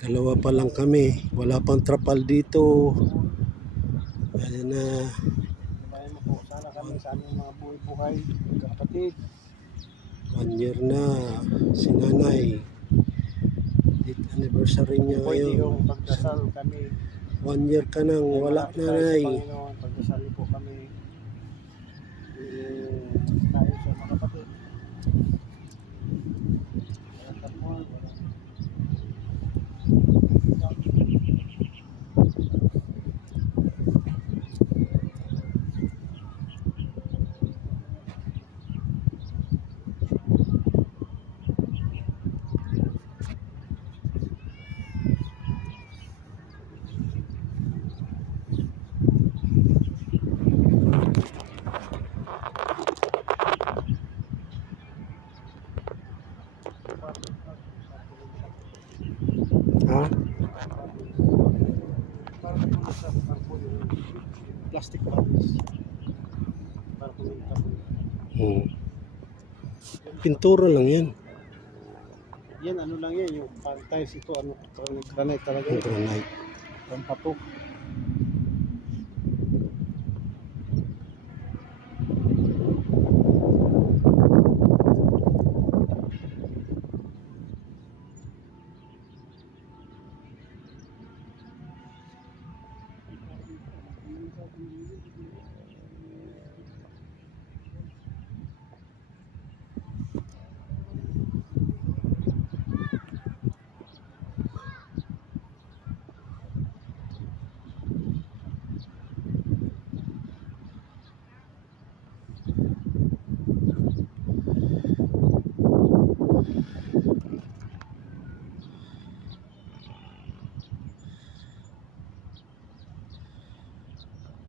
Dalawa pa lang kami. Wala pang trapal dito. Ayan na. Bayan mo po, sana kami sa aming mga buhay-buhay, kapatid. 1 year na si nanay. 8th anniversary niya Pwede ngayon. yung pagdasal kami. 1 year ka nang wala, nanay. Panginoon, pagdasal po kami. Tayo sa mga kapatid. Walang kapon, walang Ha? plastic bottles. Para kumita po. Pintura lang yan. Yan, ano lang yan, yung pang tiles ito, ano, granite talaga. Granite. Pampatok.